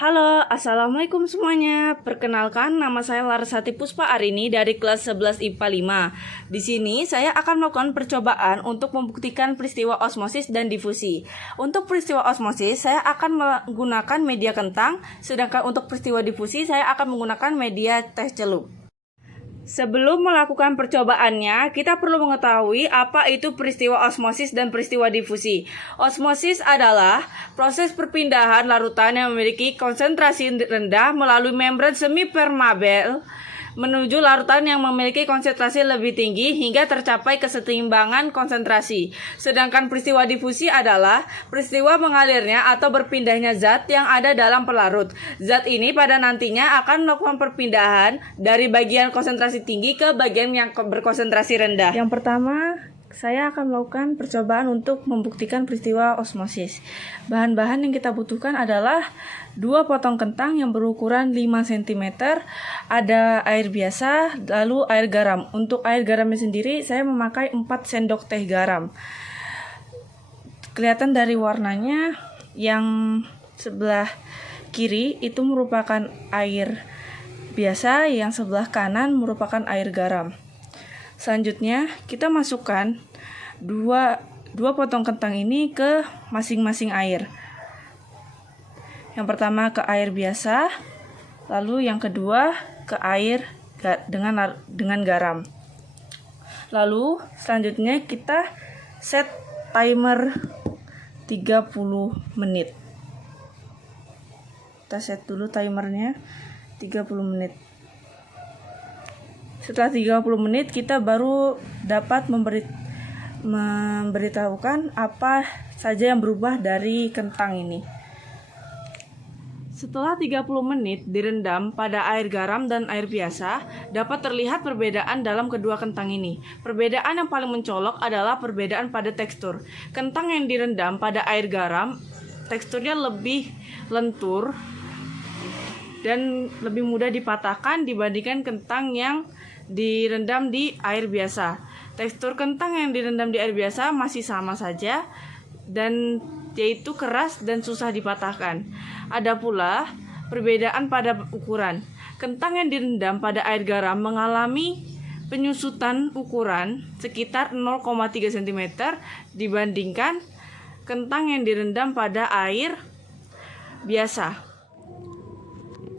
Halo, Assalamualaikum semuanya. Perkenalkan, nama saya Larasati Puspa Arini dari kelas 11 IPA 5. Di sini saya akan melakukan percobaan untuk membuktikan peristiwa osmosis dan difusi. Untuk peristiwa osmosis, saya akan menggunakan media kentang, sedangkan untuk peristiwa difusi, saya akan menggunakan media teh celup. Sebelum melakukan percobaannya, kita perlu mengetahui apa itu peristiwa osmosis dan peristiwa difusi. Osmosis adalah proses perpindahan larutan yang memiliki konsentrasi rendah melalui membran semi-permeabel menuju larutan yang memiliki konsentrasi lebih tinggi hingga tercapai kesetimbangan konsentrasi. Sedangkan peristiwa difusi adalah peristiwa mengalirnya atau berpindahnya zat yang ada dalam pelarut. Zat ini pada nantinya akan melakukan perpindahan dari bagian konsentrasi tinggi ke bagian yang berkonsentrasi rendah. Yang pertama, saya akan melakukan percobaan untuk membuktikan peristiwa osmosis. Bahan-bahan yang kita butuhkan adalah 2 potong kentang yang berukuran 5 cm, ada air biasa, lalu air garam. Untuk air garamnya sendiri, saya memakai 4 sendok teh garam. Kelihatan dari warnanya, yang sebelah kiri itu merupakan air biasa, yang sebelah kanan merupakan air garam. Selanjutnya, kita masukkan dua potong kentang ini ke masing-masing air. Yang pertama ke air biasa, lalu yang kedua ke air dengan garam. Lalu selanjutnya kita set timer 30 menit. Kita set dulu timernya 30 menit. Setelah 30 menit kita baru dapat memberitahukan apa saja yang berubah dari kentang ini. Setelah 30 menit direndam pada air garam dan air biasa, dapat terlihat perbedaan dalam kedua kentang ini. Perbedaan yang paling mencolok adalah perbedaan pada tekstur. Kentang yang direndam pada air garam, teksturnya lebih lentur dan lebih mudah dipatahkan dibandingkan kentang yang direndam di air biasa. Tekstur kentang yang direndam di air biasa masih sama saja, dan yaitu keras dan susah dipatahkan. Ada pula perbedaan pada ukuran. Kentang yang direndam pada air garam mengalami penyusutan ukuran sekitar 0,3 cm dibandingkan kentang yang direndam pada air biasa.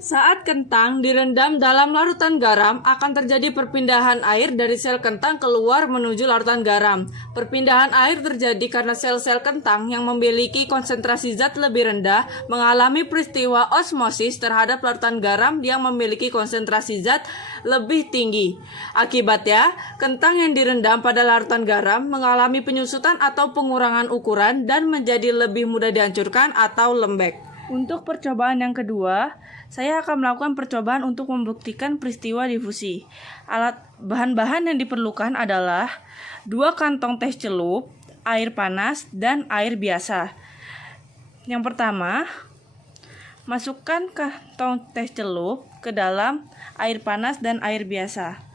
Saat kentang direndam dalam larutan garam, akan terjadi perpindahan air dari sel kentang keluar menuju larutan garam. Perpindahan air terjadi karena sel-sel kentang yang memiliki konsentrasi zat lebih rendah mengalami peristiwa osmosis terhadap larutan garam yang memiliki konsentrasi zat lebih tinggi. Akibatnya, kentang yang direndam pada larutan garam mengalami penyusutan atau pengurangan ukuran dan menjadi lebih mudah dihancurkan atau lembek. Untuk percobaan yang kedua, saya akan melakukan percobaan untuk membuktikan peristiwa difusi. Bahan-bahan yang diperlukan adalah 2 kantong teh celup, air panas, dan air biasa. Yang pertama, masukkan kantong teh celup ke dalam air panas dan air biasa.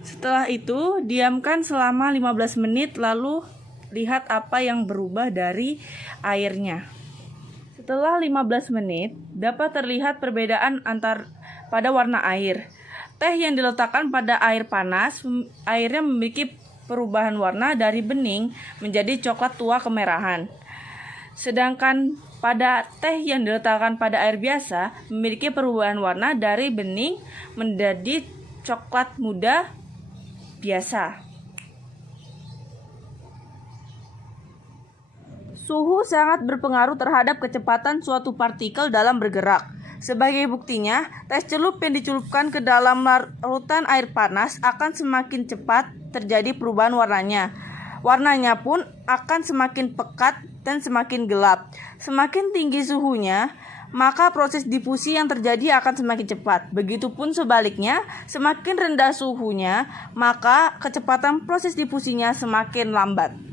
Setelah itu, diamkan selama 15 menit lalu lihat apa yang berubah dari airnya. Setelah 15 menit, dapat terlihat perbedaan pada warna air. Teh yang diletakkan pada air panas, airnya memiliki perubahan warna dari bening menjadi coklat tua kemerahan. Sedangkan pada teh yang diletakkan pada air biasa, memiliki perubahan warna dari bening menjadi coklat muda biasa. Suhu sangat berpengaruh terhadap kecepatan suatu partikel dalam bergerak. Sebagai buktinya, tes celup yang dicelupkan ke dalam larutan air panas akan semakin cepat terjadi perubahan warnanya. Warnanya pun akan semakin pekat dan semakin gelap. Semakin tinggi suhunya, maka proses difusi yang terjadi akan semakin cepat. Begitupun sebaliknya, semakin rendah suhunya, maka kecepatan proses difusinya semakin lambat.